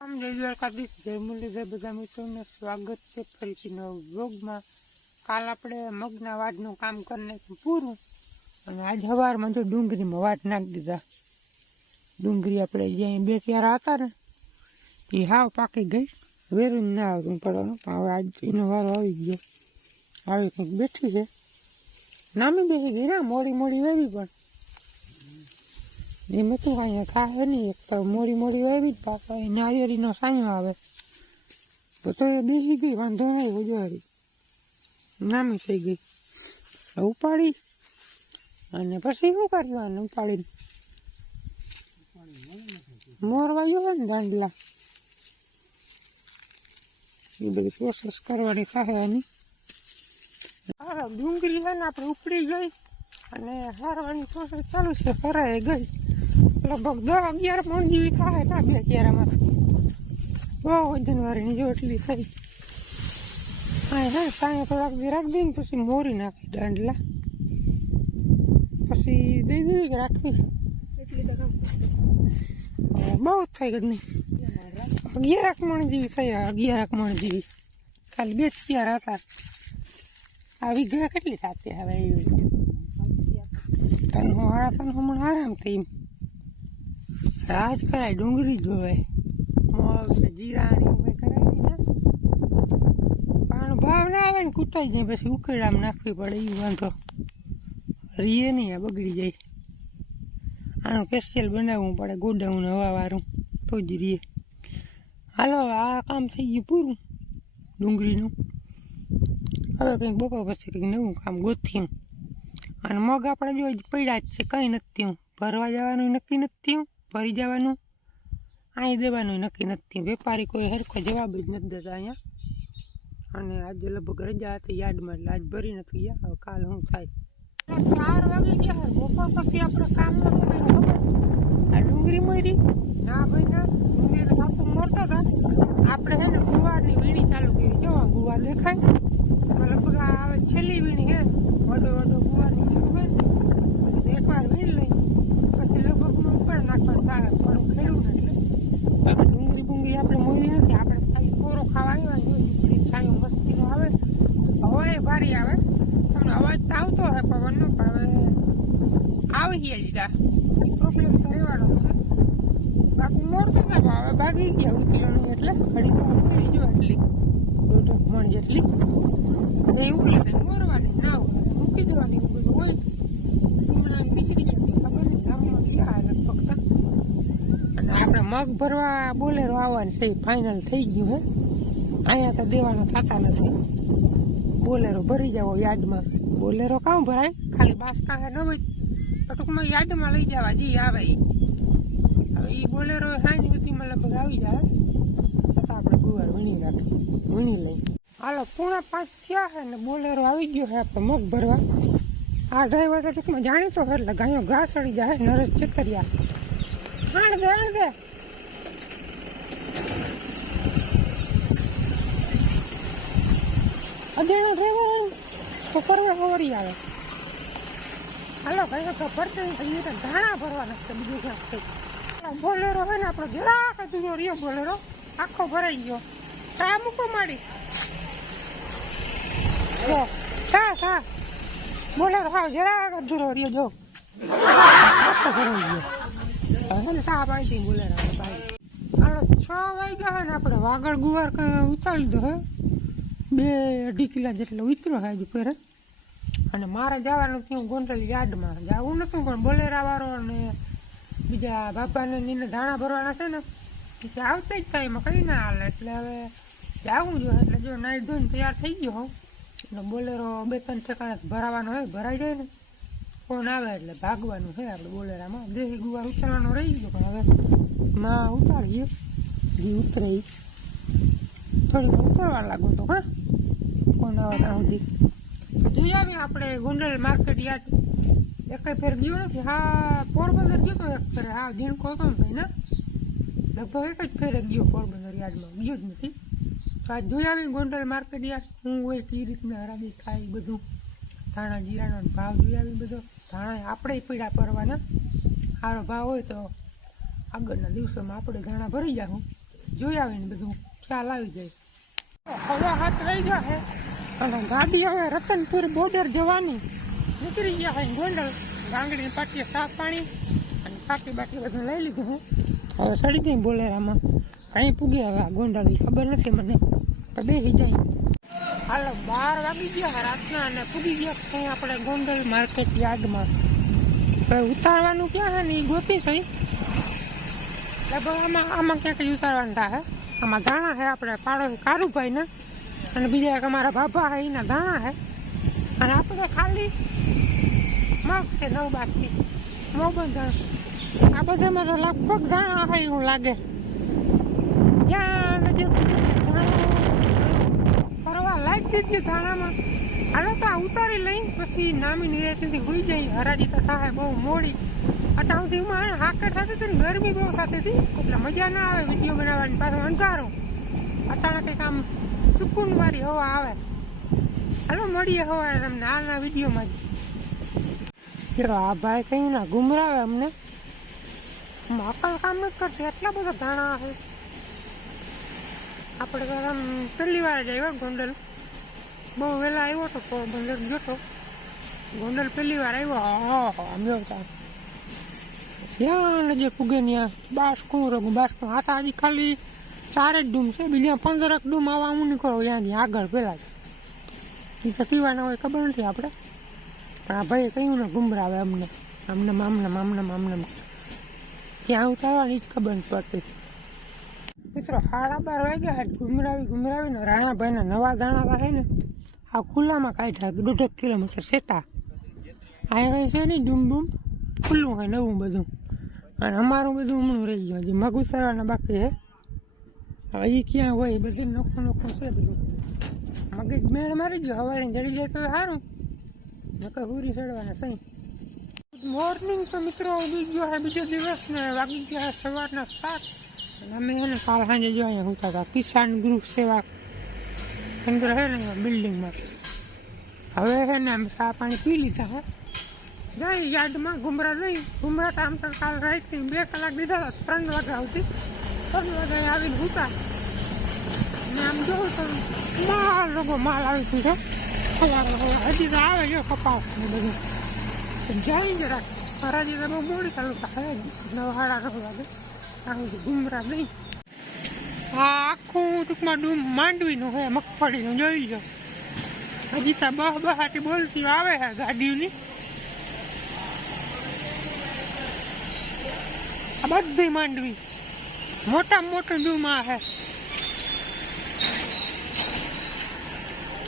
આમ જય સ્વાગત છે ફરીથી નવા વ્લોગમાં. કાલ આપણે મગના વાડનું કામ કરી નાખ્યું પૂરું. અને આજ સવારમાં જો ડુંગળીમાં વાટ નાખી દીધા. ડુંગળી આપણે જ્યાં બે ક્યારા હતા ને, એ હાવ પાકી ગઈ. વેરું ના આવતું પડવાનું, પણ હવે આજ એનો વારો આવી ગયો. આવી કંઈક બેઠી છે. નામી બેસી ગઈ ના મોડી મોડી આવી પણ. એમ તો કાંઈ ખાય નહીં એક તો મોડી મોડી આવી જ પાછો, એ નારિયેળીનો સાયો આવે. તો એ બેસી ગઈ, વાંધો નહીં ઉજવારી નામી થઈ ગઈ. ઉપાડી. અને પછી શું કરવાનું ઉપાડીને? મોરવા હોય ને દાંડલા. એ બધી પ્રોસેસ કરવાની ખાવાની હા, ડુંગળી છે ને, આપણે ઉપડી ગઈ. અને હારવાની પ્રોસેસ ચાલુ છે ફરાય ગઈ. લગભગ દસ અગિયાર પણ જેવી થાય ના બે ક્યારામાંથી બહુ વજનવાળીની જો એટલી થઈ હા હા સાંય થોડાક દી રાખી દઈને પછી મોરી નાખી દાંડલા. પછી દઈ દેવી કે રાખવી? બહુ જ થઈ ગઈ અગિયાર મણ જેવી થઈ અગિયાર મણ જેવી. ખાલી બે ક્યારા હતા આ ગયા કેટલી સાથે હવે હાડા હમણાં આરામ થઈ રાજ કરાય ડુંગળી જોવે મગ ને જીરા ને એવું કંઈ કરાય ને પાનો ભાવ ના આવે ને કૂટાઈ જાય, પછી ઉકેડામાં નાખવી પડે એ વાંધો. રીએ નહીં, આ બગડી જાય. આનું સ્પેશિયલ બનાવવું પડે, ગોડાઉન હવાવાળું. તો જ રીએ. હાલો, આ કામ થઈ ગયું પૂરું, ડુંગળીનું. હવે કંઈક બપોર પછી કંઈક નવું કામ ગોથ્યું અને મગ આપણે જો પડ્યા જ છે, કંઈ નથી થયું. ભરવા જવાનું નક્કી નથી થયું. ભરી જવાનું? અહીં દેવાનું નક્કી નથી. વેપારી કોઈ સરખો જવાબ જ નથી દેતા અહીંયા. અને આજે લગભગ રજા હતી યાર્ડમાં એટલે આજ ભરી નથી ગયા. હવે કાલ શું થાય? ચાર વાગી ગયા બપોર પછી આપણે કામ નથી આ ડુંગળી મરી? ના ભાઈ ના. ડુંગળી સાસુ મરતો હતા આપણે છે ને ગુવારની વીણી ચાલુ કરી. જો ગુવાર દેખાય? લગભગ આ હવે છેલ્લી વીણી છે. વડો વડો ગુવારની વીણી હોય ને પછી એકવાર વીણ લઈ પછી લગભગ ઉપર નાખવાનું થાય થોડું ખેડું ને એટલે બાકી ડુંગળી બુંગળી આપણે મોરી નથી આપણે ખાલી કોરો ખાવા આવ્યા ડુંગળી છાંયો મસ્તીનો આવે હવાય ભારી આવે તમને અવાજ તો હોય પવનનો પણ હવે આવી ગયા પ્રોબ્લેમ તો રહેવાનો છે બાકી મોરતો ના ભાવે ભાગી ગયા ઉતરણી એટલે ઘડી ઉતરી જો એટલી દોઢ મણ જેટલી અને ઉકળી મોરવાની ના હોય, મૂકી દેવાની હોય. હમણાં નીકળી જતી ખબર નહીં ગામમાં ગયા લગભગ તો અને આપણે મગ ભરવા બોલેરો આવવાની છે ફાઇનલ થઈ ગયું હે. અહીંયા તો દેવાના થતા નથી. બોલેરો ભરી જાવ યાર્ડમાં બોલેરો કામ ભરાય? ખાલી બાસ કાંઈ ન હોય. તો ટૂંકમાં યાર્ડમાં લઈ જવા જી આવે એ. હવે એ બોલેરો સાંજ સુધીમાં લગભગ આવી જાય. તો આપણે ગુવાર વીણી રાખી વીણી લઈ હાલો, પૂણા પાંચ થયા છે ને બોલેરો આવી ગયો છે આપણે મગ ભરવા. આ ડ્રાઈવર તો ટૂંકમાં જાણીતો એટલે ગાયો ઘાસ અડી જાય નરેશ ચેતરિયા. આણ દે આણ દે. અજાણો ડ્રાઈવર તો પરવા ખબરી આવે. હાલો, ભાઈ તો ભરતે થઈ તો ધાણા ભરવાના છે, બીજું ક્યાંક થઈ બોલેરો હોય ને, આપણો જરાક અધૂરો રહ્યો બોલેરો. આખો ભરાઈ ગયો. સા મૂકો માડી. જો સા સા બોલેરો, હા, જરાક અધૂરો રહ્યો, જો. આખો ભરાઈ ગયો. હવે સા પાડી હતી બોલેરો ભાઈ. છ વાગ્યા ને આપણે વાગડ ગુવાર ઉતારી દો હે. બે અઢી કિલા જેટલો ઉતર્યો છે હજુ ફેર અને મારે જવાનું થયું ગોંડલ યાર્ડમાં. જવું નતું પણ બોલેરા વાળો અને બીજા બાપાને નીને ધાણા ભરવાના છે ને કે આવતા જ થાય એમાં કંઈ ના હાલે. એટલે હવે જવું જોઈએ એટલે જો નાઈટ ધોઈને તૈયાર થઈ ગયો હોઉં એટલે બોલેરો બે ત્રણ ઠેકાણે ભરાવાનો હોય, ભરાઈ જાય ને. ફોન આવે એટલે ભાગવાનું છે આપણે બોલેરામાં. દેહી ગુવા ઉતારવાનો રહી ગયો પણ હવે માં ઉતારીએ. જે ઉતરે ઈ. ઉતરવા લાગુ તો હા? ફોન આવે સુધી જોઈ આવીએ આપણે ગોંડલ માર્કેટ યાદ એક ફેર ગયો નથી. હા, પોરબંદર ગયો તો એક ફેર. હા, દીણકો હતો ને ભાઈ, ના? લગભગ એક જ ફેરે ગયો પોરબંદર યાદમાં ગયો જ નથી. આ જોઈ આવી ગોંડલ માર્કેટ યાદ હું હોય, કઈ રીતના હરાબી થાય બધું. ધાણા, જીરાનો ભાવ જોઈ આવી બધો. ધાણા આપણે પીડા પરવાના સારો ભાવ હોય તો આગળના દિવસોમાં આપણે ધાણા ભરી જાઉં જોઈ આવીને બધું ખ્યાલ આવી જાય. હવે હાથ રહી ગયા છે. અને ગાડી હવે રતનપુર બોર્ડર જવાની. નીકળી ગયા હોય ગોંડલ. ગાંગડી, પાટીએ સાફ પાણી અને પાટી બાટી બધું લઈ લીધું હું હવે સડી ગઈ બોલેરામાં. કઈ પૂગે હવે આ ગોંડલ ખબર નથી મને. તો બેસી જાય. હાલો, બાર વાગી ગયા રાતના અને પૂગી ગયા કઈ આપણે ગોંડલ માર્કેટ યાર્ડમાં. હવે ઉતારવાનું ક્યાં છે ને એ ગોતી સહી આમાં આમાં ક્યાંક ઉતારવાના હે આમાં ધાણા છે આપણે પાડોશી કારુભાઈને અને બીજા એક અમારા બાબા છે, એના ધાણા છે. અને આપણે ખાલી મગ છે, નવ બાકી મોબંધણ આ બધામાં તો લગભગ ધાણા છે એવું લાગે. ત્યાં નજીક ફરવા લાગી જ ધાણામાં. હાલો તો ઉતારી લઈ, પછી નામી નિરાતીથી હોઈ જાય, હરાજી તો થાય, બહુ મોડી. અટાણ સુધીમાં હાકર થતી હતી ને, ગરમી બહુ થતી હતી. એટલે મજા ના આવે વીડિયો બનાવવાની, પાછો અંધારો. અટાણા કંઈક આમ સુકૂનવાળી હવા આવે. હાલો, મળીએ હવા તમને હાલના વિડીયોમાં જ. જો આ ભાઈ કઈ ના, ગુમરાવે અમને. માપણ કામ નથી કરતી, એટલા બધા ધાણા આવે આપણે તો આમ પહેલી વાર જ આવ્યા ગોંડલ. બહુ વહેલા આવ્યો તો પોરબંદર જોતો ગોંડલ પહેલી વાર આવ્યો. હા હા અમ્યો જોતા ત્યાં જે પૂગે ત્યાં બાસકું રગું બાસકું હાથા હજી ખાલી ચાર જ ડૂમ છે. બીજા પંદરક ડૂમ આવા હું નીકળો ત્યાંથી આગળ પહેલાં એ તો પીવાના હોય ખબર નથી આપણે પણ આ ભાઈ કહ્યું ને, ગુમરાવે અમને. અમને મામને મામને મામને ત્યાં ઉતારવાની જ ખબર નથી પડતી. મિત્રો, સાડા બાર વાગ્યા ગુમરાવી ગુમરાવીને રાણાભાઈના નવા દાણા થાય ને, આ ખુલ્લામાં કાઢ્યા દોઢેક કિલોમીટર સેટા. અહીંયા કંઈ છે નહીં ડૂમ ડૂમ. ખુલ્લું હોય નવું બધું. અને અમારું બધું હમણું રહી ગયું. હજી મગ ઉતારવાના બાકી છે હવે એ ક્યાં હોય બધી નોખું નોખું છે બધું. મગજ મેળ મારી ગયો. હવારે જડી જાય તો સારું નકર હુરી ચડવાના સહી મોર્નિંગ તો મિત્રો ગયો છે બીજો દિવસ ને વાગી ગયા સવારના સાત. અને અમે એને કાલ સાંજે જો અહીંયા હોતા હતા. કિસાન ગૃહ સેવા કેન્દ્ર છે ને બિલ્ડિંગમાં. હવે છે ને અમે ચા પાણી પી લીધા હે. જઈ યાર્ડમાં ઘુમરા જઈ ગુમરા કામ તો કાલ રાતથી બે કલાક દીધા ત્રણ વાગ્યા સુધી ત્રણ વાગે આવીને હુતા. ને આમ જોઉં તો માલ લોકો માલ આવી છે હજી તો આવે જો કપાસ બધું. જાય જરા હરાજી તો બહુ મોડી ચાલુ થાય નવાડા રહો લાગે આવું ગુમરા નહીં. આ આખું ટૂંકમાં ડૂમ માંડવીનું મગફળી મગફળીનું, જોઈ લો હજી તો બહ બહાટી બોલતી આવે હે ગાડીઓની. આ બધી માંડવી. મોટા મોટું આ છે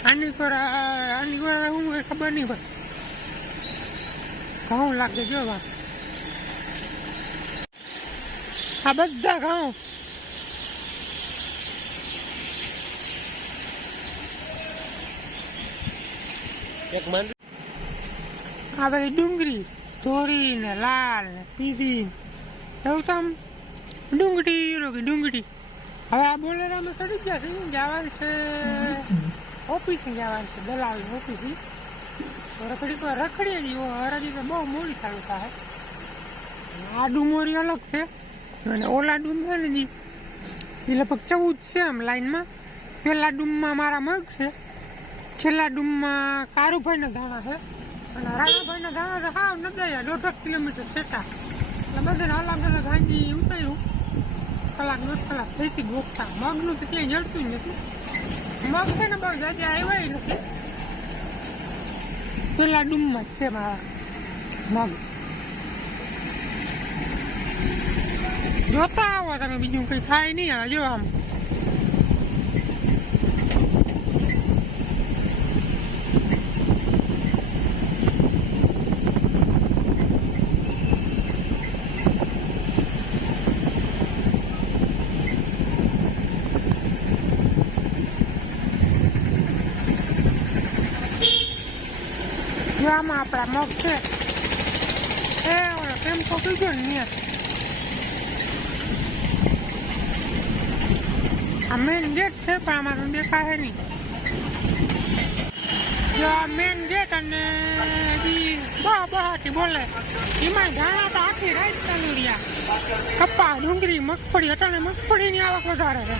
આની પર આની પર હું ખબર નહીં ભાઈ ઘઉં લાગે જો આ બધા ઘઉં. એક માંડવી. આ બધી ડુંગળી ધોરી ને લાલ ને ને એવું તો આમ ડુંગળી રોકી ડુંગળી. હવે આ બોલેરામાં ચડી ગયા છે, જવાનું છે, ઓફિસે જવાનું છે દલાલ ઓફિસે. રખડી પર રખડીએ જીવો હરાજી તો બહુ મોડી ચાલુ થાય. આ ડુંગોરી અલગ છે, અને ઓલા ડૂમ છે ને એ લગભગ ચૌદ છે આમ લાઈનમાં. પેલા ડુમમાં મારા મગ છે, છેલ્લા ડૂમમાં કારુભાઈના ધાણા છે, અને રાણાભાઈના ધાણા તો હાવ નદાયા દોઢ કિલોમીટર સેટા. એટલે બધાને અલગ અલગ હાંજી ઉતાર્યું. કલાક દોઢ કલાક થઈ હતી ગોખતા મગનું તો ક્યાંય જડતું જ નથી. મગ છે ને બહુ જાજા આવ્યા નથી. પેલા ડૂમમાં જ છે મારા મગ. જોતા આવો તમે, બીજું કંઈ થાય નહીં હવે, જો આમ. આમાં આપણા મગ છે એ ઓલો ટેમ્પો કીધો ને આ મેઇન ગેટ છે પણ આમાં તો દેખાય નહીં જો આ મેન ગેટ અને ઈ બહા બહાટી બોલે એમાં જાણા તો આખી રાઈટ ચાલુ રહ્યા કપા ડુંગળી મગફળી અટાણે મગફળીની આવક વધારે છે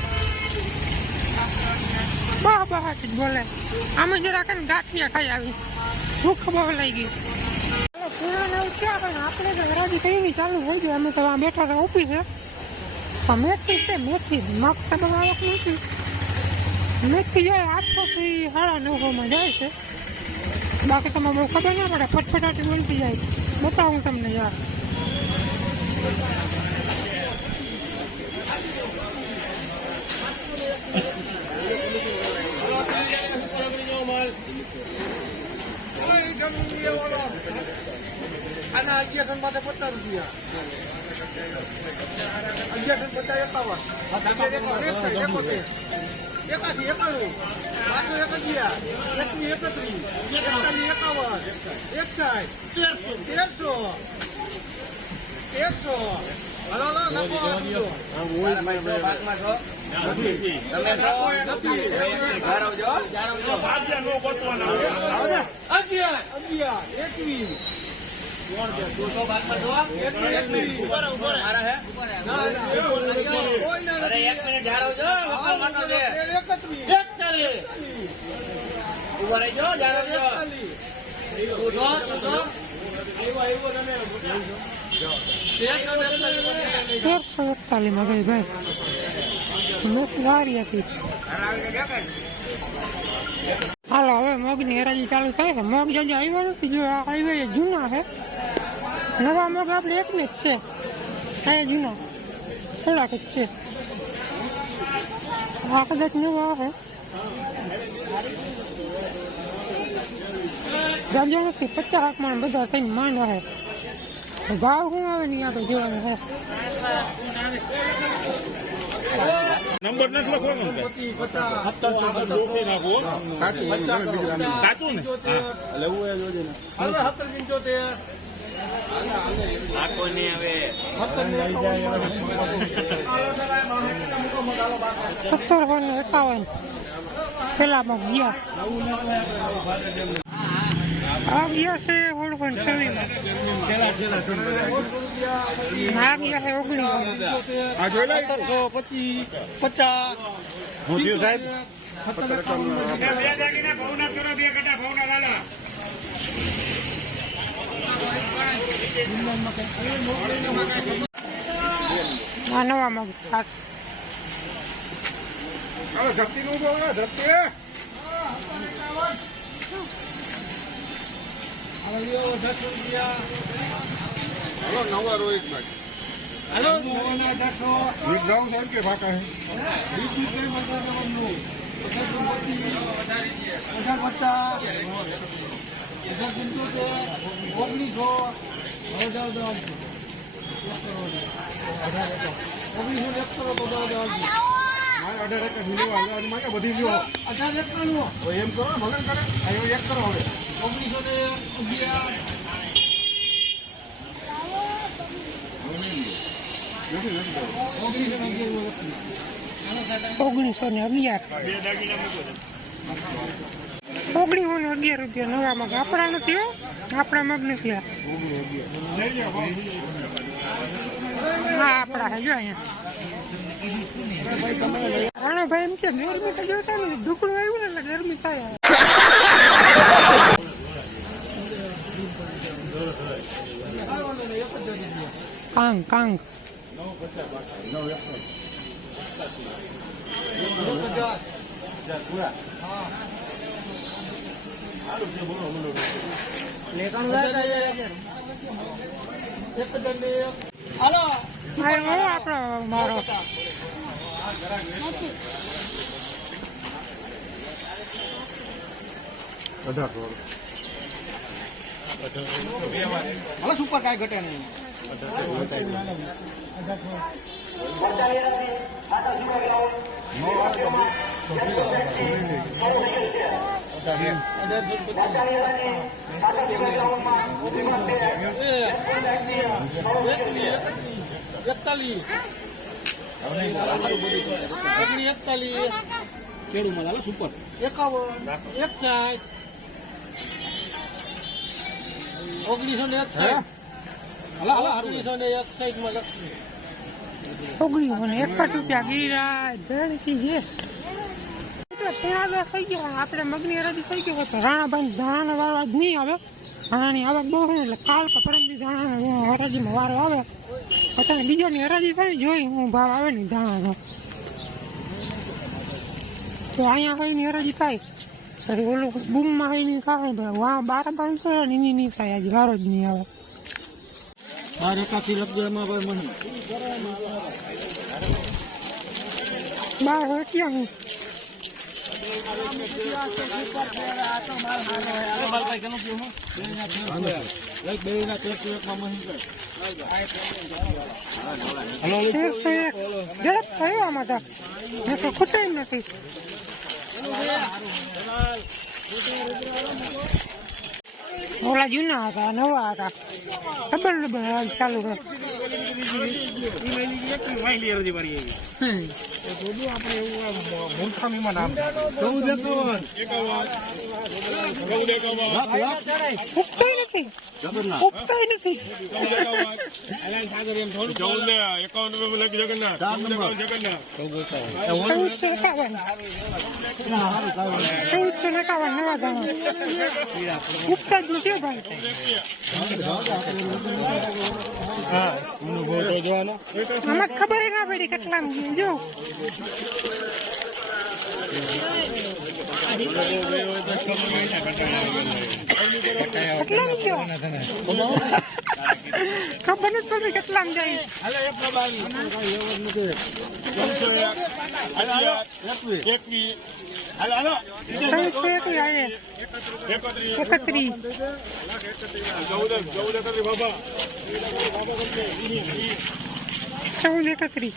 બહા બહાટી જ બોલે આમે જરા કઈ ગાંઠિયા ખાઈ આવી ભૂખ બહુ લઈ ગઈ ચાલો, પૂર્ણ એવું ક્યાં પણ આપણે તો હરાજી થઈ ચાલુ હોય ગયું અમે તો આ બેઠા હતા ઓફિસ પણ મેથી છે મેથી. મગ તો બહુ આવક નથી. મેથી જાય આઠસો થી સાડા નવસોમાં જાય છે. બાકી તમે બહુ ખબર ના પડે. ફટફટાટી બનતી જાય. બતાવું તમને યાર. આના અગિયાર ટન માટે પચાસ રૂપિયા અગિયાર ટન પચાસ એકાવન એકાસી એકાણું પાંચસો એક અગિયાર એકવી એકત્રીસ એકાવન એકાવન એક સાઈડ તેરસો તેરસો હલો નાખો આપજો. અગિયાર અગિયાર એકવીસ એકવીસ એકવીસ ના, ના, કોઈ ના અરે એક મિનિટ જાળવજો વકલ માટો છે એકત્રીસ એકતાલીસ તેરસો એકતાલીસમાં ગઈ ભાઈ મેથી સારી હતી હાલો, હવે મગની હરાજી ચાલુ થાય છે. મગ જજો આવ્યો નથી, જો આ હાઈવે જૂના છે. નવા મગ આપણે એકને જ છે. કાંઈ જૂના. થોડાક જ છે. આ કદાચ નવા આવે. જાજો નથી, પચાસ હાકમાં બધા થઈને માંડ આવે. ભાવ શું આવે નહીં આપણે જોવાનું છે. નંબર નથી લખવાનો નાખો ને? સત્તર પંચોતેર સત્તર એકાવન. પેલામાં ગયા. આ ગયા છે સાહેબ સત્તર એકાવન આ નવા મગ. ધરતી નું ધરતી હાલો નવા રોહિતમાં હાલો હલો જાઉં સાહેબ કે ફાકા હે અઢાર પચાસ અઢાર પંચોતેર ઓગણીસો જાઓ જાઓ ઓગણીસો એક કરો બધા જાઓ અઢાર એક લેવા બધી લ્યો અઢાર એકાણું તો એમ કરો ને ભગન કરે એક કરો હવે ઓગણીસો ને અગિયાર. ઓગણીસો ને અગિયાર ઓગણીસો ને રૂપિયા નવા મગ આપણા નથી આપણા મગ નથી હા આપણા હજુ અહીંયા. રાણાભાઈ એમ કે ગરમી તો જોતા ને ઢુકડું આવ્યું ને એટલે ગરમી થાય. કાંગ કાંગ આપણો મારો. અઢાર કરોડ. હાલો સુપર કાંઈ ઘટે નહીં. એકતાલીસ. એકતાલીસ કેળું મળે સુપર એકાવન. એક સાઠ. ઓગણીસો ને એક સાઈડ. ઓગણીસો ને એક સાઈડમાં ઓગણીસો ને એક રૂપિયા ગીરા ધણકી છે થઈ ગયો આપણે મગની હરાજી થઈ ગયો તો રાણાભાઈ ધાણાનો વારો આજ નહીં આવે. રાણાની આવક બહુ એટલે કાલ કે પરમથી ધાણાનો હરાજીમાં વારો આવે. અત્યારે બીજાની હરાજી થાય ને જોઈ હું ભાવ આવે ને ધાણાનો. તો અહીંયા હોયની હરાજી થાય? ઓલું બૂમમાં હોયની થાય ભાઈ વાહ બાર પાંચસો એની નહીં થાય આજે વારો જ નહીં આવે બાર એકાસી લગજમાં ભાઈ મને બાર હટ્યા હું ઝડપ થયો આમાં તો મેં તો નથી ઓલા જૂના હતા નવા હતા ડબલ હાલ ચાલુ કર ચૌદસો એકાવન નવા દાણા ઉગતા જ નથી હો ખબર ના પડી કેટલા કેટલા મૂક્યો ખબર નથી પડતી કેટલા જાય એકત્રી એકત્રીસ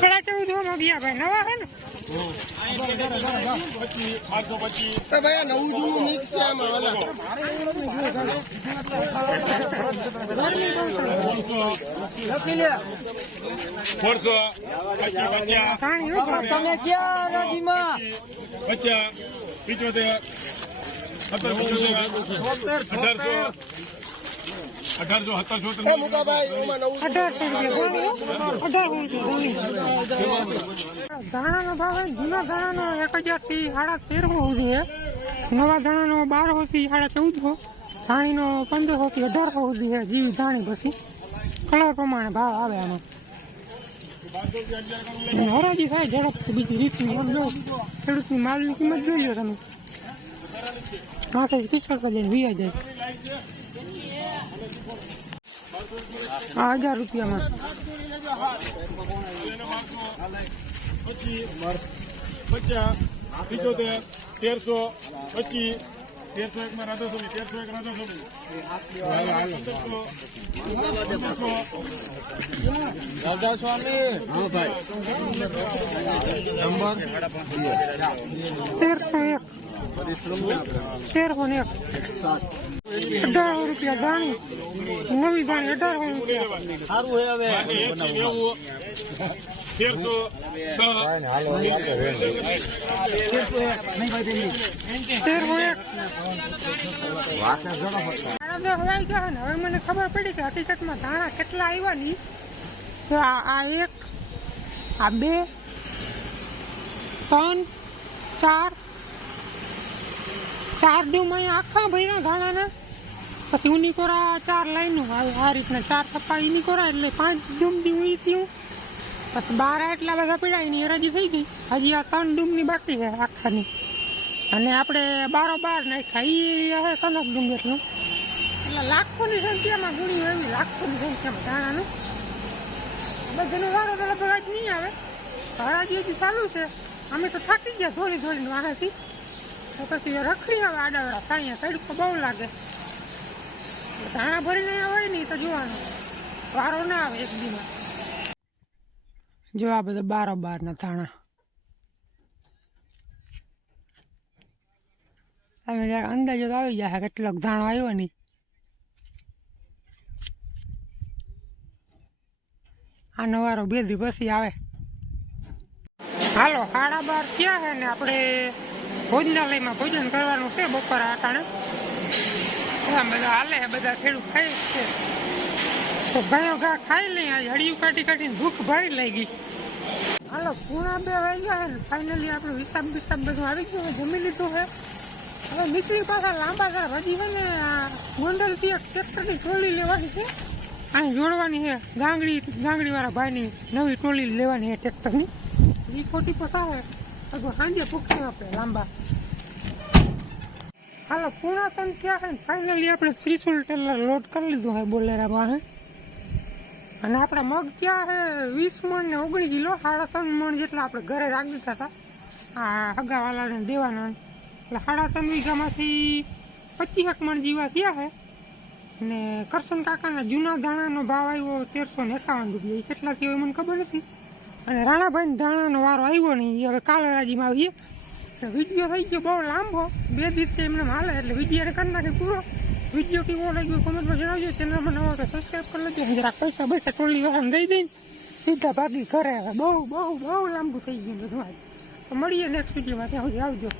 પેલા ચૌદ નો ગયા ભાઈ નવા હે ને ભાઈ નવું જૂનું મિક્સ છે આમાં ઓલા તમે ક્યાં નદીમાં પચાસ પિચોતેર સત્તરસો અઢારસો અઢારસો સત્તરસો ધાણાનો ભાવ જૂના ધાણાનો એક હજારથી સાડા તેરસો સુધી નવા ધાણાનો બારસો થી સાડા ચૌદસો ધાણીનો પંદરસો થી અઢારસો સુધી છે જીવી ધાણી પછી. કલર પ્રમાણે ભાવ આવે આમાં અને હરાજી થાય ઝડપથી બીજી રીતની જો ખેડૂતની માલની કિંમત જોઈ લો તમે. માથે કિસ્સો લઈને વીયા જાય. હજાર રૂપિયામાં. પચાસ પિચોતેર તેરસો પચીસ તેરસો એક માં રાધા તેરસો એક રાધા સ્વામી રાજા સ્વામી તેરસો એક. તેરસો ને અઢારસો રૂપિયા દાણી નવી દાણી અઢારસો રૂપિયા. સારું હે હવે. તેરસો એક. હવે મને ખબર પડી કે હકીકતમાં ધાણા કેટલા આવ્યા ની. આ એક આ બે ત્રણ ચાર ચાર ડૂમ અહીંયા આખા ભર્યા ધાણાના. પછી ઉનીકોરા ચાર લાઈનનું આવે આ રીતના ચાર થપ્પા ઉનીકોરા એટલે પાંચ ડૂમ દી ઉઈ થયું. પછી બાર એટલા બધા પીડા એની હરાજી થઈ ગઈ. હજી આ ત્રણ ડૂમની બાકી છે આખાની. અને આપણે બારો બાર નાખ્યા. એ હે સનક ડુંગ એટલું. એટલે લાખોની સંખ્યામાં ગુણી એવી લાખોની સંખ્યામાં દાણાનું બધાનો વારો તો લગભગ નહીં આવે. હરાજી હજી ચાલુ છે. અમે તો થાકી ગયા થોડી થોડી વાહાથી. તો પછી રખડી આવે આડાવડા સાઅહીંયા તડકો બહુ લાગે. ધાણા ભરીને હોય નહીં તો જોવાનું. વારો ના આવે એક દીમાં. જો બધા બારો બારના ધાણા તમે અંદાજો તો આવી જાય, કેટલોક ધાણો આવ્યો નહીં. આ નવારો બે દી પછી આવે. હાલો, સાડા બાર થયા છે ને આપણે ભોજનાલયમાં ભોજન કરવાનું છે, બપોર આટાણે. આમ બધા હાલે છે બધા ખેડૂત ખાય છે. તો ગાયો ઘા ખાઈ લઈ આ હળિયું કાઢી કાઢીને ભૂખ ભારી લઈ ગઈ હાલો, પૂણા બે વાગ્યા ગયા ને ફાઇનલી આપણું હિસાબ બિસાબ બધું આવી ગયું છે, જમી લીધું છે. હવે નીકળી પાછા લાંબા ઘા હજી હોય ને ગોંડલથી એક ટ્રેક્ટરની ટોળી લેવાની છે. અહીં જોડવાની છે, ગાંગડી, ગાંગડીવાળા ભાઈની નવી ટોળી લેવાની છે ટ્રેક્ટરની. એ ખોટી પતાવે તો સાંજે પૂછીએ આપણે, લાંબા. હાલો પૂણા તન ફાઇનલી આપણે ત્રિશુલ ટેલર લોડ કરી લીધું હોય બોલેરા પાસે. અને આપણા મગ ત્યાં હે વીસ મણ ને ઓગણીસ કિલો, સાડા ત્રણ મણ જેટલા આપણે ઘરે રાખી દીધા હતા. આ હગાવાલાને દેવાના એટલે સાડા ત્રણ વીઘામાંથી પચીસ એક મણ જેવા થયા છે. ને કરશન કાકાના જૂના દાણાનો ભાવ આવ્યો તેરસો ને એકાવન રૂપિયા. એ કેટલા થયો એ મને ખબર નથી. અને રાણાભાઈ ધાણાનો વારો આવ્યો નહીં. હવે કાલે રાજીમાં આવીએ. એટલે વીડિયો થઈ ગયો બહુ લાંબો. બે દિવસથી એમને હાલે, એટલે વીડિયો કરી નાખી પૂરો. વીડિયો કેવો લાગ્યો કોમેન્ટમાં જણાવજો. ચેનલમાં નવો તો સબસ્ક્રાઈબ કરી લેજો. અને જરાક પૈસા પૈસા ટોલી વાળાને દઈ દઈને સીધા ભાગી ઘરે. બહુ બહુ બહુ લાંબુ થઈ ગયું બધું મળીએ નેક્સ્ટ વિડીયોમાં ત્યાં સુધી આવજો.